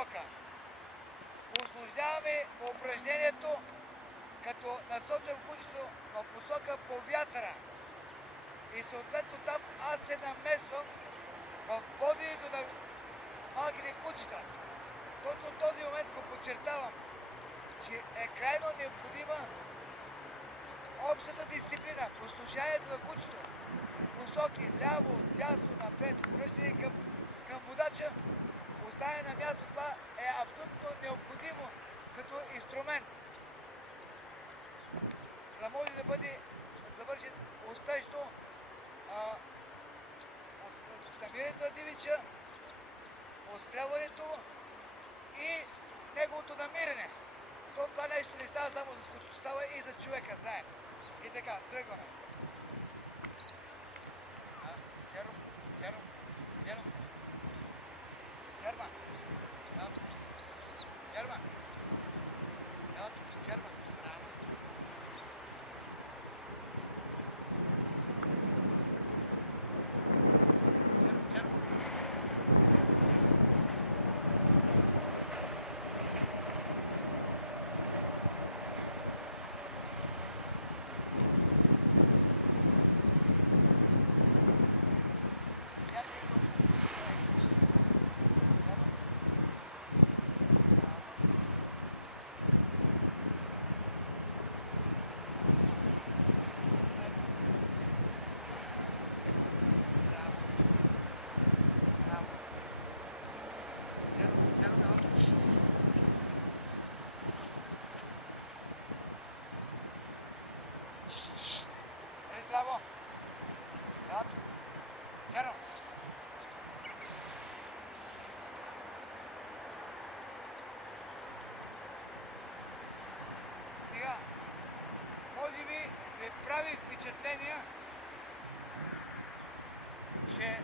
посока. Усложняваме упражнението, като насочвам кучето в посока по вятъра. И съответно там аз се намесвам в воденето на малките кучета. Точно в този момент го подчертавам, че е крайно необходима общата дисциплина, послушанието на кучето, посоки, ляво, дясно, напред, връщане към водача, оставяне на място. Това е абсолютно необходимо като инструмент, за да може да бъде завършен успешно намирането на дивича, отстрелването и неговото намиране. То това нещо не става само за кучето, става и за човека, знаете. И така, тръгваме. Черно, черно, черно. Черма. Черма. Черма. Bravo. Bravo. Черно. Сега, може би ви прави впечатление, че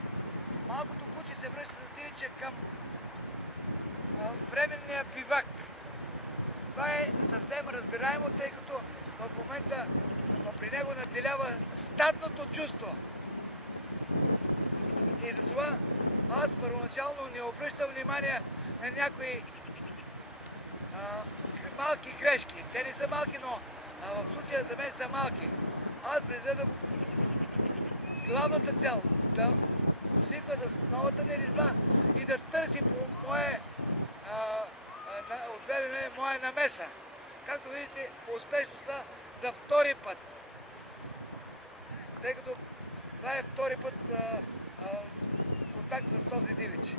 малкото куче се връща за дивича към временния бивак. Това е съвсем разбираемо, тъй като в момента при него наделява стадното чувство. И затова аз първоначално не обръщам внимание на някои малки грешки. Те не са малки, но в случая за мен са малки. Аз преследвам главната цел да свиква с новата миризма и да търси по моя намеса. Както видите, успешността за втори път. Тъй като това е втори път контакт с този дивич.